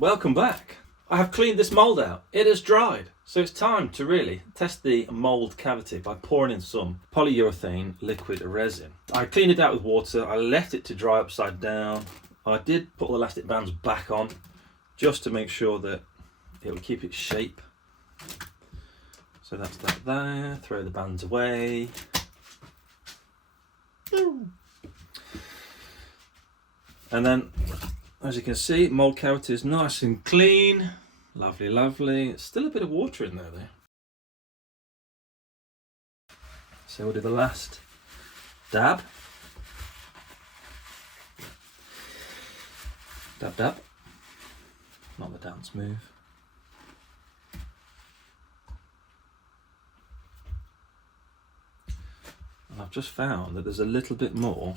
Welcome back. I have cleaned this mould out. It has dried. So it's time to really test the mould cavity by pouring in some polyurethane liquid resin. I cleaned it out with water. I left it to dry upside down. I did put all the elastic bands back on just to make sure that it would keep its shape. So that's that there. Throw the bands away. And then, as you can see, mould cavity is nice and clean. Lovely, lovely. Still a bit of water in there though. So we'll do the last dab. Dab, dab. Not the dance move. And I've just found that there's a little bit more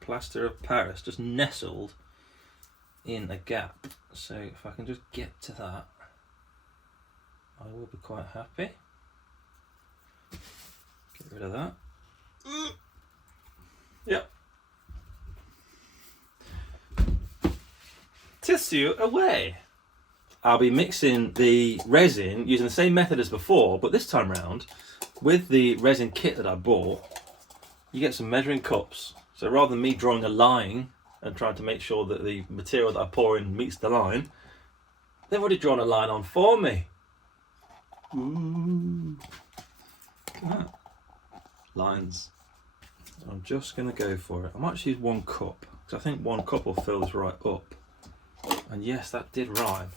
plaster of Paris just nestled in a gap. So if I can just get to that, I will be quite happy. Get rid of that. Yep. Tissue away. I'll be mixing the resin using the same method as before, but this time round with the resin kit that I bought, you get some measuring cups. So rather than me drawing a line and trying to make sure that the material that I pour in meets the line, they've already drawn a line on for me. Ooh. Look at that. Lines. So I'm just going to go for it. I might just use 1 cup, because I think 1 cup will fill this right up. And yes, that did rhyme.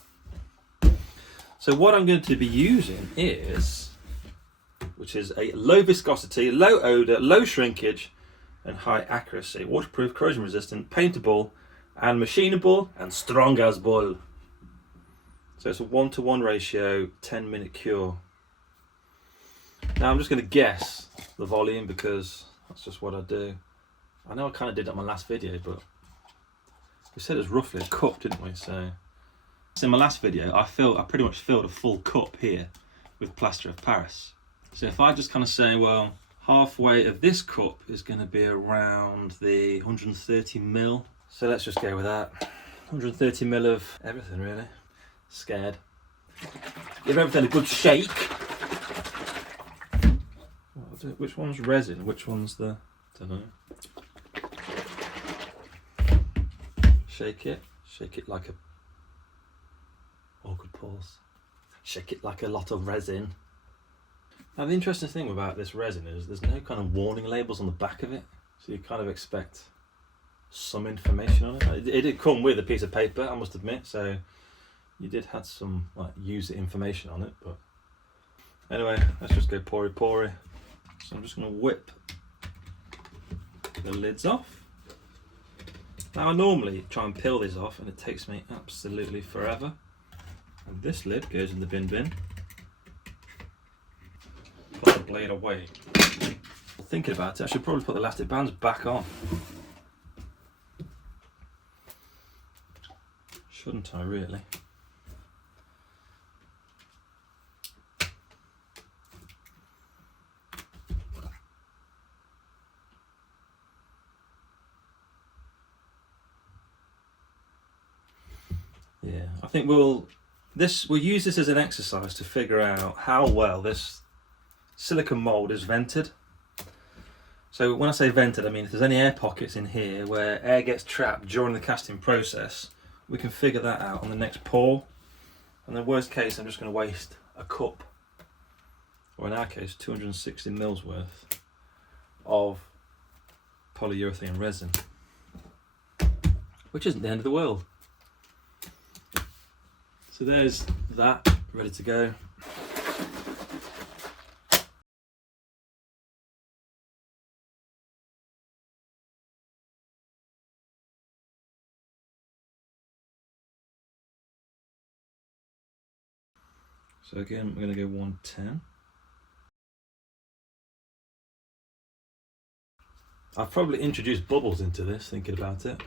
So what I'm going to be using is, which is a low viscosity, low odour, low shrinkage, and high accuracy, waterproof, corrosion resistant, paintable, and machinable, and strong as bull. So it's a 1-to-1 ratio, 10-minute cure. Now I'm just going to guess the volume because that's just what I do. I know I kind of did that in my last video, but we said it was roughly a cup, didn't we? So in my last video, I pretty much filled a full cup here with plaster of Paris. So if I just kind of say, well, halfway of this cup is going to be around the 130 ml. So let's just go with that. 130 ml of everything, really. Scared. Give everything a good shake. Which one's resin? Which one's the... don't know. Shake it. Shake it like a... awkward pause. Shake it like a lot of resin. Now the interesting thing about this resin is there's no kind of warning labels on the back of it, so you kind of expect some information on it. It did come with a piece of paper, I must admit, so you did have some like user information on it. But anyway, let's just go poury. So I'm just going to whip the lids off. Now I normally try and peel these off and it takes me absolutely forever. And this lid goes in the bin. Put the blade away. Thinking about it, I should probably put the elastic bands back on. Shouldn't I really? Yeah, I think we'll use this as an exercise to figure out how well this silicone mould is vented. So when I say vented, I mean if there's any air pockets in here where air gets trapped during the casting process, we can figure that out on the next pour. And the worst case, I'm just going to waste a cup, or in our case 260 mils worth of polyurethane resin, which isn't the end of the world. So there's that, ready to go. So again, we're going to go 110. I've probably introduced bubbles into this, thinking about it,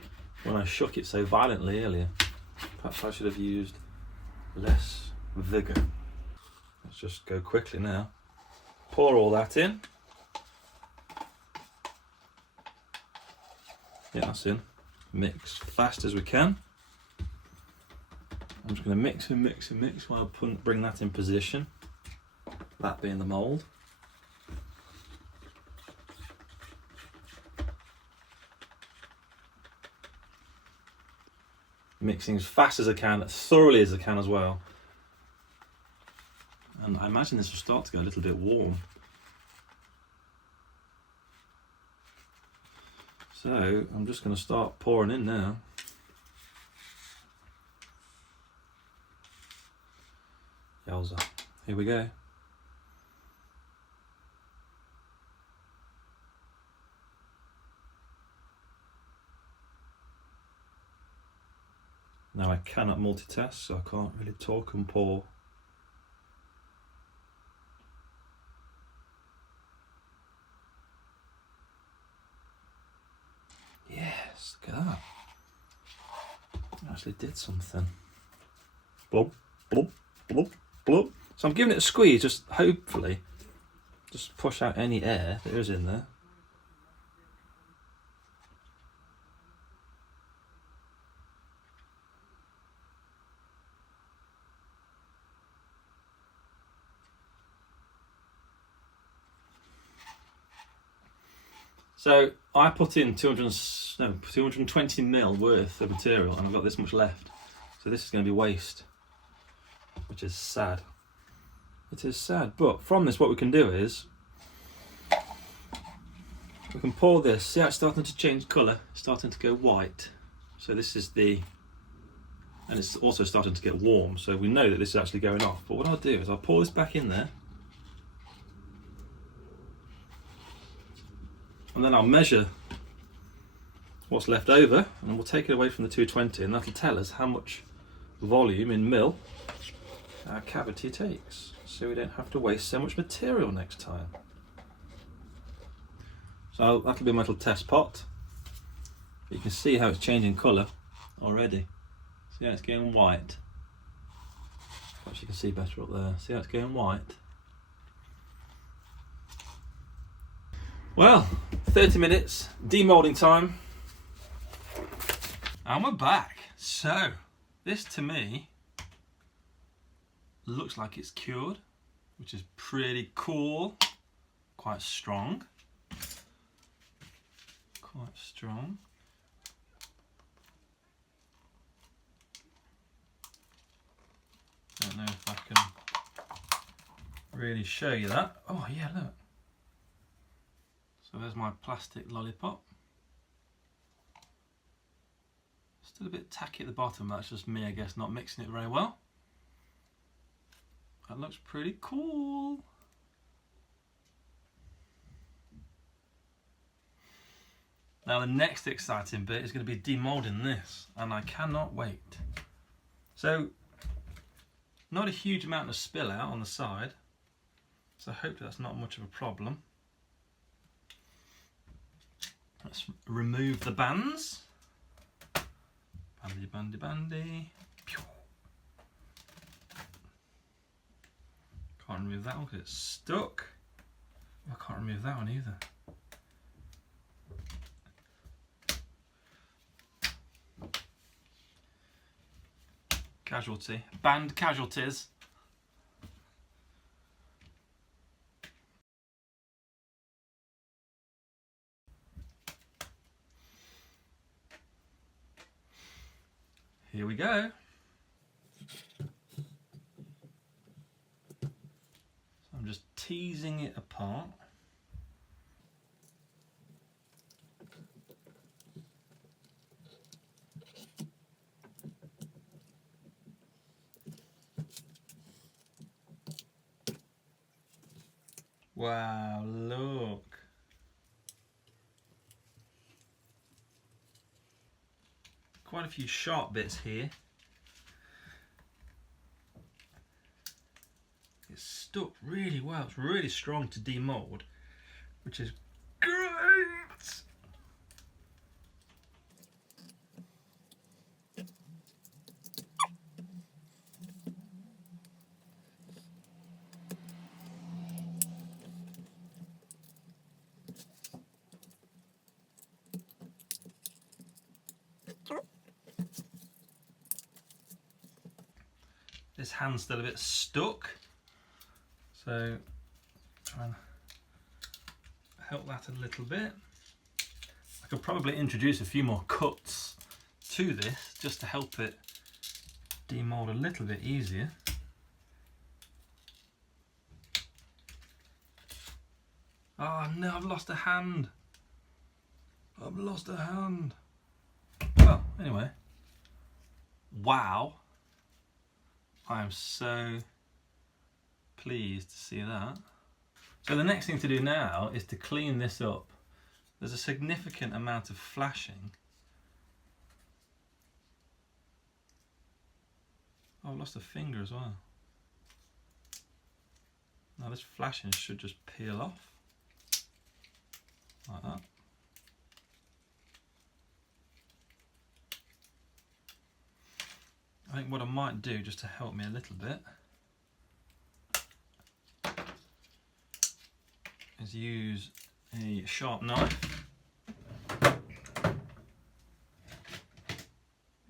when I shook it so violently earlier. Perhaps I should have used less vigour. Let's just go quickly now. Pour all that in. Yeah, that's in. Mix fast as we can. I'm just going to mix and mix and mix while I bring that in position, that being the mould. Mixing as fast as I can, as thoroughly as I can as well. And I imagine this will start to go a little bit warm. So I'm just going to start pouring in now. Yowza. Here we go. Now I cannot multitask, so I can't really talk and pour. Yes, look at that. I actually did something. Blub, blub, blub, blub. So I'm giving it a squeeze, just hopefully, just push out any air that is in there. So I put in 220 mil worth of material, and I've got this much left. So this is going to be waste, which is sad. It is sad, but from this what we can do is we can pour this. See how it's starting to change colour, starting to go white. So this is and it's also starting to get warm. So we know that this is actually going off. But what I'll do is I'll pour this back in there, and then I'll measure what's left over, and we'll take it away from the 220, and that'll tell us how much volume in mil our cavity takes, so we don't have to waste so much material next time. So that'll be my little test pot. You can see how it's changing colour already. See how it's going white? Perhaps you can see better up there. See how it's going white? Well, 30 minutes, demoulding time. And we're back. So, this to me looks like it's cured, which is pretty cool. Quite strong. Quite strong. Don't know if I can really show you that. Oh yeah, look. So there's my plastic lollipop. Still a bit tacky at the bottom, that's just me I guess not mixing it very well. That looks pretty cool. Now the next exciting bit is going to be demoulding this, and I cannot wait. So, not a huge amount of spill out on the side, so hopefully that's not much of a problem. Let's remove the bands. Bandy, bandy, bandy. Pew. Can't remove that one because it's stuck. I can't remove that one either. Casualty. Band casualties. Here we go. So I'm just teasing it apart. Wow, look. Quite a few sharp bits here. It's stuck really well. It's really strong to demould, which is great. this hand's still a bit stuck, so try and help that a little bit. I could probably introduce a few more cuts to this just to help it demold a little bit easier. Oh no, I've lost a hand. I've lost a hand. Well, anyway. Wow. I am so pleased to see that. So the next thing to do now is to clean this up. There's a significant amount of flashing. Oh, I've lost a finger as well. Now this flashing should just peel off. Like that. I think what I might do, just to help me a little bit, is use a sharp knife.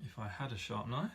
If I had a sharp knife.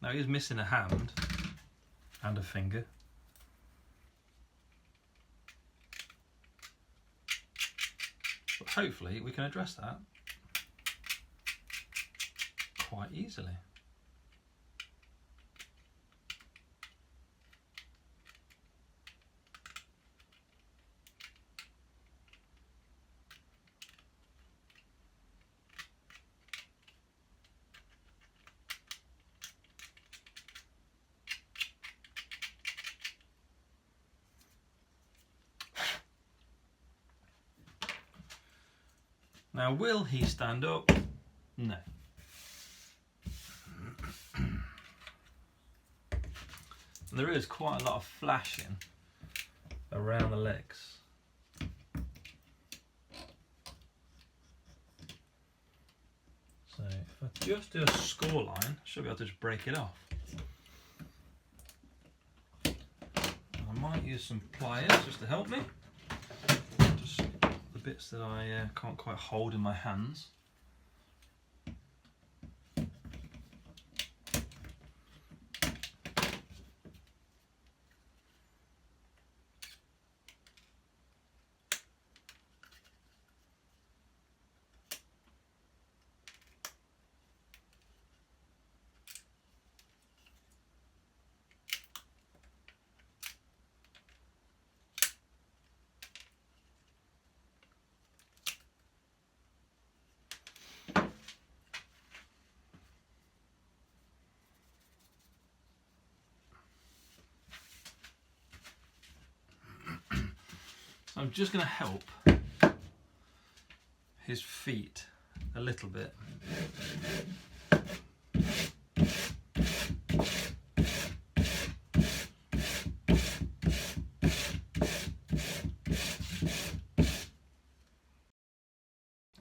Now he is missing a hand and a finger. But hopefully we can address that quite easily. Now, will he stand up? No. There is quite a lot of flashing around the legs. So if I just do a score line, I should be able to just break it off. I might use some pliers just to help me. Just the bits that I can't quite hold in my hands. So I'm just going to help his feet a little bit.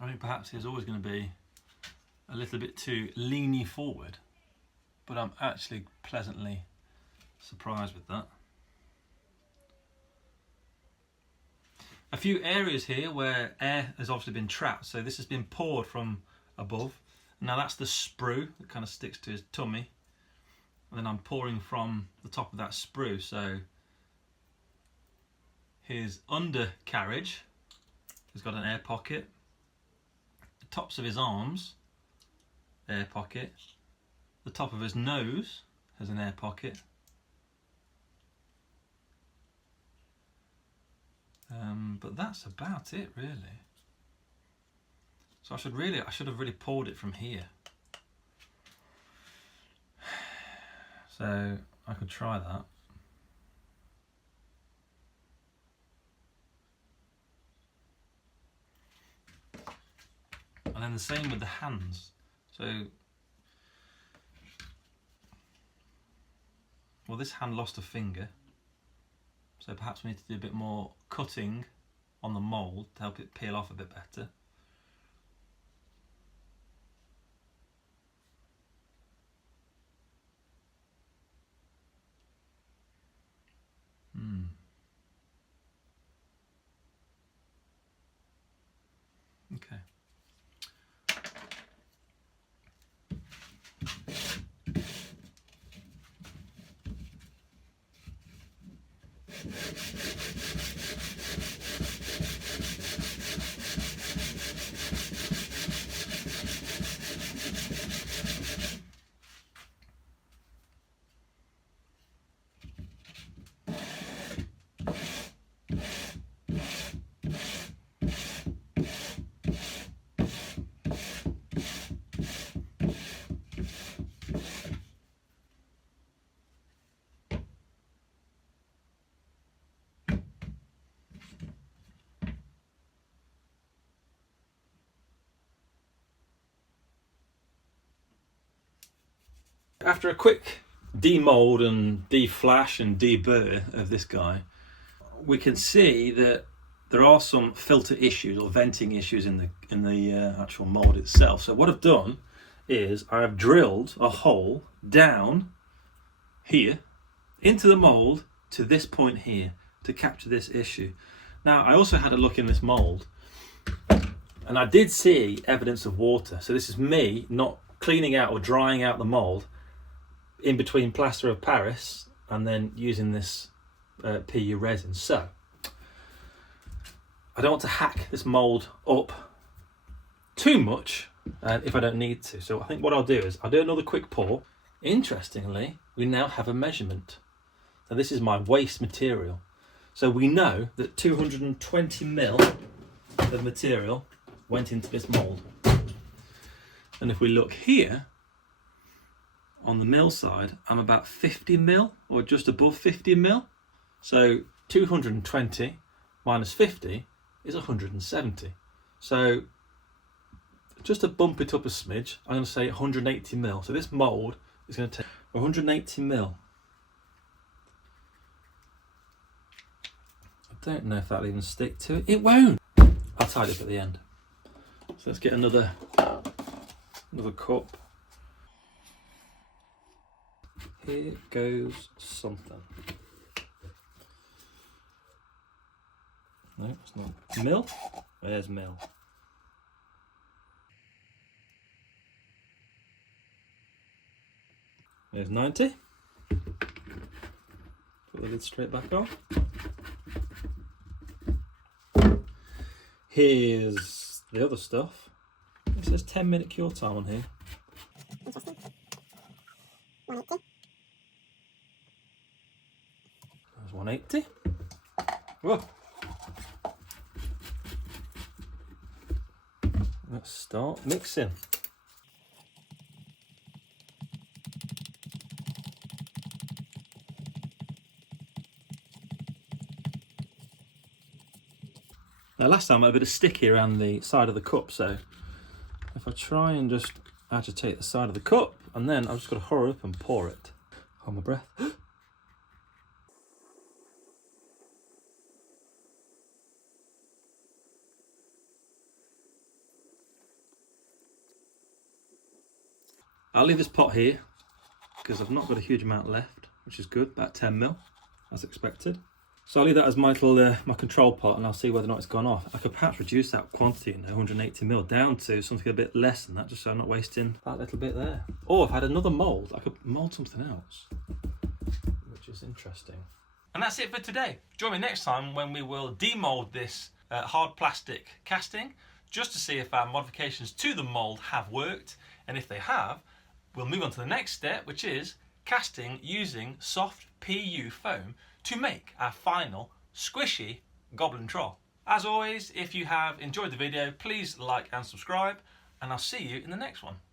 I think perhaps he's always going to be a little bit too leany forward, but I'm actually pleasantly surprised with that. a few areas here where air has obviously been trapped. So this has been poured from above. Now that's the sprue that kind of sticks to his tummy. And then I'm pouring from the top of that sprue. So his undercarriage has got an air pocket. The tops of his arms, air pocket. The top of his nose has an air pocket. But that's about it, really. So I should have really poured it from here. So I could try that. And then the same with the hands. So, well, this hand lost a finger. So perhaps we need to do a bit more cutting on the mould to help it peel off a bit better. Okay. After a quick de-mould and de-flash and de-burr of this guy, we can see that there are some filter issues or venting issues in the actual mould itself. So what I've done is I have drilled a hole down here into the mould to this point here to capture this issue. Now I also had a look in this mould and I did see evidence of water. So this is me not cleaning out or drying out the mould in between plaster of Paris and then using this PU resin. So I don't want to hack this mould up too much if I don't need to. So I think what I'll do is I'll do another quick pour. Interestingly, we now have a measurement. So this is my waste material. So we know that 220 mil of material went into this mould. And if we look here, on the mill side, I'm about 50 mil or just above 50 mil. So 220 minus 50 is 170. So just to bump it up a smidge, I'm going to say 180 mil. So this mould is going to take 180 mil. I don't know if that'll even stick to it. It won't. I'll tidy up at the end. So let's get another cup. Here goes something. No, it's not. Mil? Where's mil? There's 90. Put the lid straight back on. Here's the other stuff. It says 10-minute cure time on here. Interesting. 180. There's 180. Whoa. Let's start mixing. Now last time I had a bit of sticky around the side of the cup, so if I try and just agitate the side of the cup, and then I've just got to hurry up and pour it. Hold my breath. I'll leave this pot here because I've not got a huge amount left, which is good, about 10 mil as expected. So I'll leave that as my little my control pot, and I'll see whether or not it's gone off. I could perhaps reduce that quantity, 180ml, down to something a bit less than that, just so I'm not wasting that little bit there. Or if I had another mould, I could mould something else, which is interesting. And that's it for today. Join me next time when we will demould this hard plastic casting, just to see if our modifications to the mould have worked, and if they have, we'll move on to the next step, which is casting using soft PU foam to make our final squishy Goblin troll. As always, if you have enjoyed the video, please like and subscribe, and I'll see you in the next one.